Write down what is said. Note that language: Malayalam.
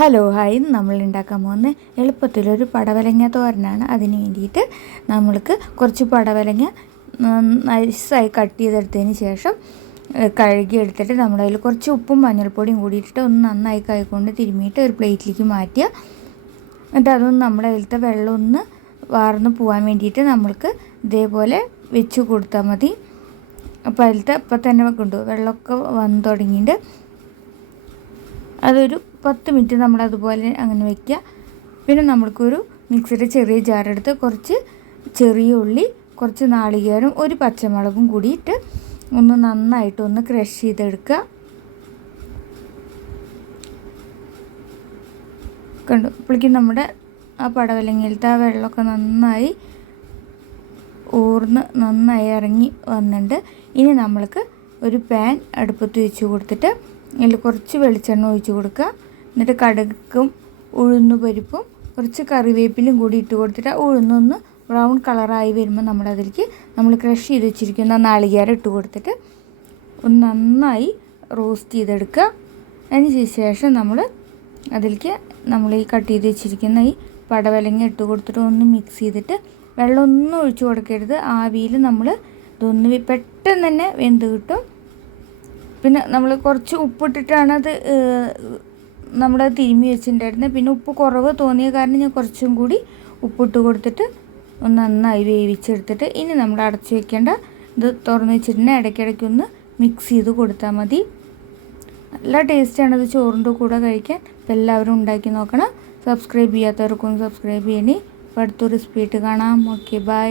Hello hi. നമ്മൾ ഉണ്ടാക്കാൻ പോകുന്ന എളുപ്പത്തിലൊരു പടവലങ്ങ തോരനാണ്. അതിന് വേണ്ടിയിട്ട് നമ്മൾക്ക് കുറച്ച് പടവലങ്ങ നൈസായി കട്ട് ചെയ്തെടുത്തതിന് ശേഷം കഴുകി എടുത്തിട്ട് കുറച്ച് ഉപ്പും മഞ്ഞൾപ്പൊടിയും കൂടിയിട്ട് ഒന്ന് നന്നായി കൈകൊണ്ട് തിരുമ്മിയിട്ട് ഒരു പ്ലേറ്റിലേക്ക് മാറ്റുക. എന്നിട്ട് അതൊന്ന് നമ്മുടെ അതിലത്തെ വെള്ളം ഒന്ന് വാർന്ന് പോകാൻ വേണ്ടിയിട്ട് നമ്മൾക്ക് ഇതേപോലെ വെച്ച് കൊടുത്താൽ മതി. അപ്പോൾ അതിലത്തെ ഇപ്പം തന്നെ വെക്കുന്നുണ്ട് വെള്ളമൊക്കെ വന്ന് തുടങ്ങിയിട്ട് അതൊരു പത്ത് മിനിറ്റ് നമ്മൾ അതുപോലെ അങ്ങനെ വയ്ക്കുക പിന്നെ നമ്മൾക്കൊരു മിക്സിയുടെ ചെറിയ ജാറെടുത്ത് കുറച്ച് ചെറിയ ഉള്ളി കുറച്ച് നാളികേരം ഒരു പച്ചമുളകും കൂടിയിട്ട് ഒന്ന് നന്നായിട്ട് ഒന്ന് ക്രഷ് ചെയ്തെടുക്കുക. കണ്ടു? അപ്പോഴേക്കും നമ്മുടെ ആ പടവലങ്ങയിലത്തെ ആ വെള്ളമൊക്കെ നന്നായി ഊർന്ന് നന്നായി ഇറങ്ങി വന്നിട്ടുണ്ട്. ഇനി നമ്മൾക്ക് ഒരു പാൻ അടുപ്പത്ത് വെച്ച് കൊടുത്തിട്ട് അതിൽ കുറച്ച് വെളിച്ചെണ്ണ ഒഴിച്ച് കൊടുക്കുക. എന്നിട്ട് കടുകും ഉഴുന്ന് പരിപ്പും കുറച്ച് കറിവേപ്പിലും കൂടി ഇട്ട് കൊടുത്തിട്ട് ഉഴുന്നൊന്ന് ബ്രൗൺ കളറായി വരുമ്പോൾ നമ്മൾ അതിലേക്ക് നമ്മൾ ക്രഷ് ചെയ്ത് വെച്ചിരിക്കുന്ന നാളികേരം ഇട്ട് കൊടുത്തിട്ട് ഒന്ന് നന്നായി റോസ്റ്റ് ചെയ്തെടുക്കുക. അതിന് ശേഷം നമ്മൾ അതിലേക്ക് നമ്മൾ ഈ കട്ട് ചെയ്ത് വെച്ചിരിക്കുന്ന ഈ പടവലങ്ങ ഇട്ട് കൊടുത്തിട്ട് ഒന്ന് മിക്സ് ചെയ്തിട്ട് വെള്ളമൊന്നും ഒഴിച്ചു കൊടുക്കരുത്. ആവിയിൽ നമ്മൾ ഇതൊന്ന് പെട്ടെന്ന് തന്നെ വെന്ത് കിട്ടും. പിന്നെ നമ്മൾ കുറച്ച് ഉപ്പിട്ടിട്ടാണ് അത് നമ്മുടെ തിരുമ്മി വെച്ചിട്ടുണ്ടായിരുന്നത്. പിന്നെ ഉപ്പ് കുറവ് തോന്നിയ കാരണം ഞാൻ കുറച്ചും കൂടി ഉപ്പിട്ട് കൊടുത്തിട്ട് ഒന്ന് നന്നായി വേവിച്ചെടുത്തിട്ട് ഇനി നമ്മൾ അടച്ചു വെക്കേണ്ട ഇത് തുറന്ന് വെച്ചിട്ടുണ്ടെങ്കിൽ ഇടയ്ക്കിടയ്ക്ക് ഒന്ന് മിക്സ് ചെയ്ത് കൊടുത്താൽ മതി. നല്ല ടേസ്റ്റാണ് ഇത് ചോറിന്റെ കൂടെ കഴിക്കാൻ. അപ്പോൾ എല്ലാവരും ഉണ്ടാക്കി നോക്കണം. സബ്സ്ക്രൈബ് ചെയ്യാത്തവർക്കൊന്ന് സബ്സ്ക്രൈബ് ചെയ്യണേ. അപ്പോൾ അടുത്തൊരു റെസിപ്പി കാണാം. Okay bye